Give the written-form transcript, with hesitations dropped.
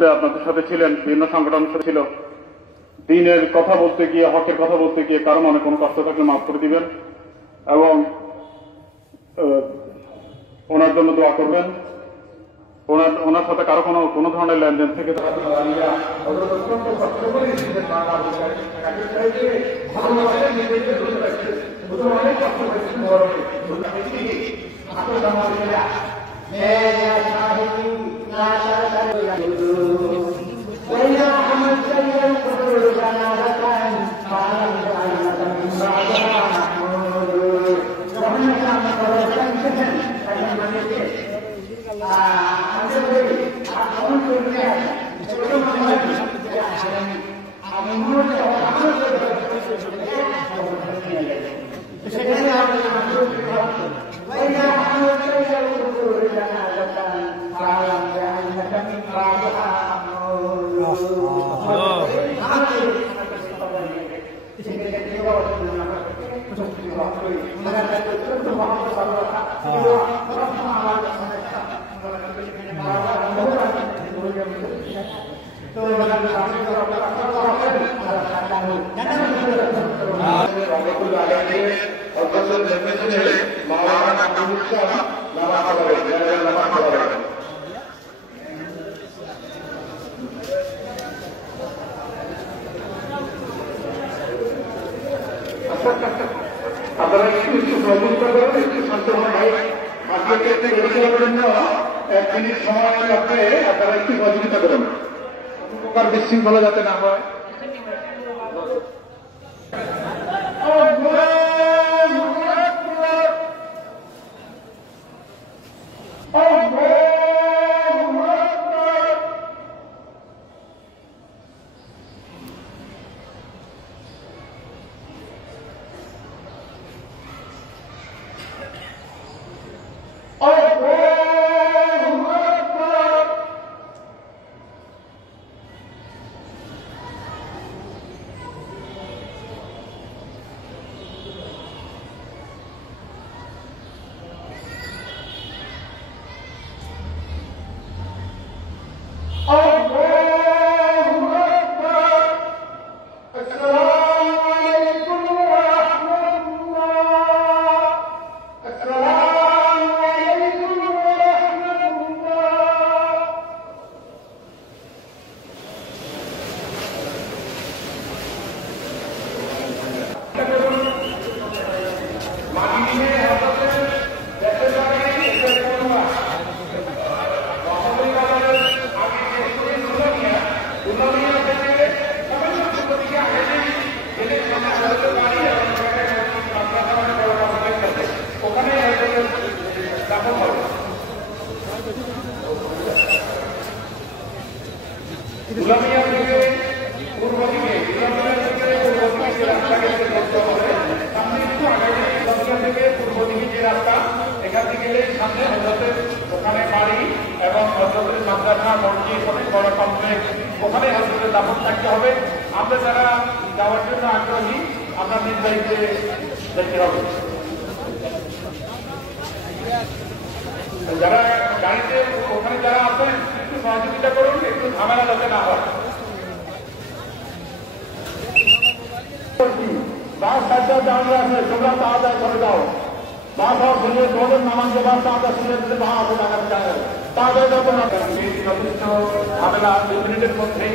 ইউনিতে আপনাদের সাথে ছিলেন, বিভিন্ন সংগঠনের সাথে ছিল। দিনের কথা বলতে গিয়ে, হকের কথা বলতে গিয়ে কারো মনে কোনো কষ্ট থাকলে মাফ করে দিবেন এবং ওনার জন্য দোয়া করবেন। ওনার সাথে কারো কোনো ধরনের লেনদেন থেকে আপনারা একটু সহযোগিতা করেন, একটু শান্তভাবে আজকে পরিচালনার জন্য 1 মিনিট সময় লাগবে। আপনারা একটু সহযোগিতা করেন, উপকার বিশৃঙ্খলা যাতে না হয়। ওখানে হসপিটাল দাপন থাকতে হবে। আমরা যারা যাওয়ার জন্য আগ্রহী আমরা নির্ধারিত দেখতে হবে। যারা গাড়িতে ওখানে যারা আছেন একটু সহযোগিতা করুন, একটু ঝামেলা যাতে না হয়। বাস সাজা জানলে আছে তোমরা তাড়াতাড়ি করে দাও। বাস আর শুনে তোমাদের নামাজে বাস তাড়াতাড়ি শুনে দিতে ভাড়া আছে টাকা চায় তাড়াতাড়ি যত না যথেষ্ট ঝামেলা 2 মিনিটের মধ্যেই